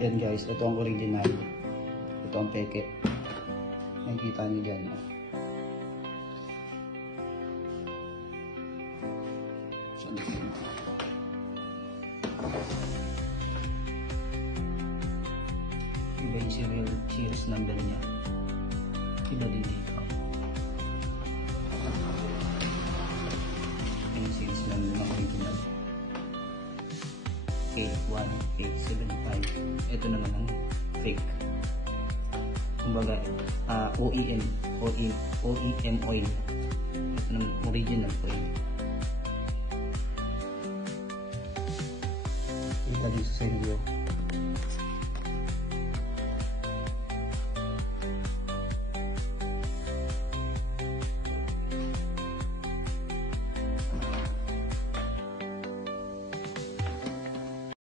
Yan guys, ito ang original. Ito ang peke. Nakikita nyo dyan. So, iba yung serial series number niya. Iba din dito. Yung series number ng original. 81875. Ito naman ang fake. Kumbaga, OEM oil. Ito naman original oil. Ito din sa seryo.